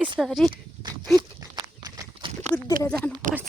यसरी कुदेर जानुपर्छ।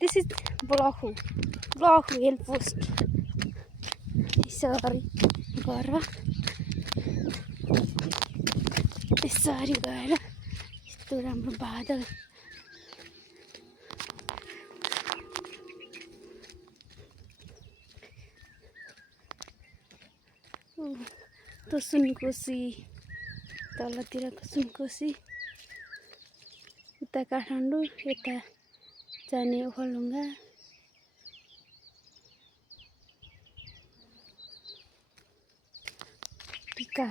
This is Blochu hill post. यसरी गरेर यसरी गएर यस्तो राम्रो बादल त्यो सुनकोशी तलतिरको सुनकोशी उता काठमाडौँ यता जाने ओखलढुङ्गा टिका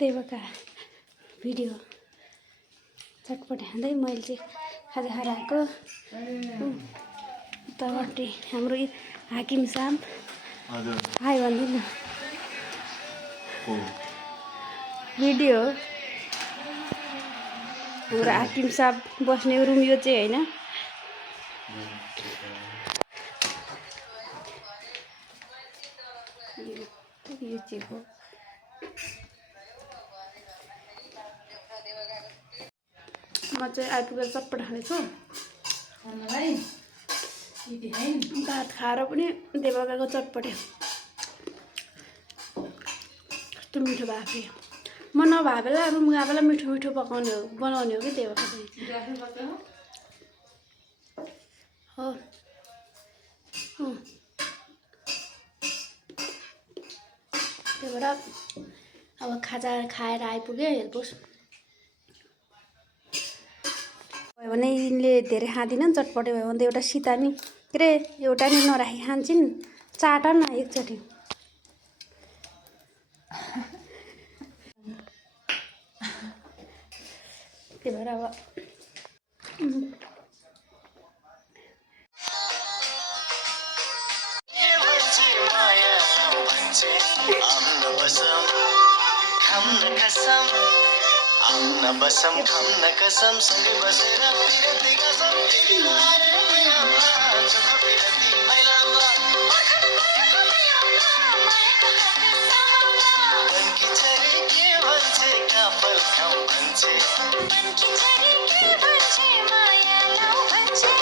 देवका भिडियो चटपट खाँदै मैले चाहिँ खाजा खाएर आएको। उतापट्टि हाम्रो हाकिम साहब हाई भनिदिनु न। भिडियो हाम्रो हाकिम साहब बस्ने रुम यो चाहिँ होइन। यो चाहिँ हो म चाहिँ आइपुगेर चटपट खानेछु। भात खाएर पनि देवकाको चटपटे कस्तो मिठो भएको थियो। म नभए बेला रुम गए बेला मिठो मिठो बनाउने हो कि देवका हो। त्यही भएर अब खाजा खाएर आइपुग्यो। हेर्नुहोस् भयो भने यिनले धेरै खाँदिनन्। चटपटे भयो भने त एउटा सिता नि के अरे एउटा नि नराखी खान्छन्। चाट न एकचोटि। त्यही भएर अब बसम खान्न कसम सँगै बसेर पिरती कसम बनकी छरी के भन्छे काफल काम भन्छे बनकी छरी के भन्छे माया लाउ भन्छे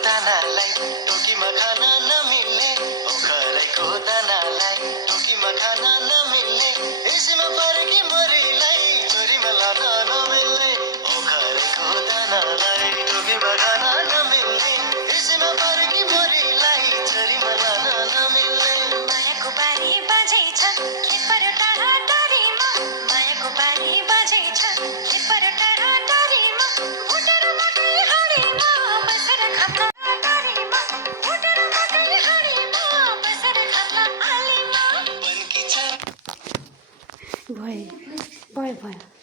दानालाई टोकीमा खान नमिल्ने ओखरैको दानालाई टोकीमा खान नमिल्ने यसमा फर्की मरिलाई छोरीमा लान नमिल्ने ओखरैको दानालाई टोकीमा खान नमिल्ने यसमा फर्की मरिलाई छोरीमा लान नमिल्ने मायाको बारी बाजै छ खेपर टाढा टाढीमा मायाको बारी बाजै छ खेपर टाढा टाढीमा भुटेर मकै हाँडीमा बसेर खाना भयो भयो भयो।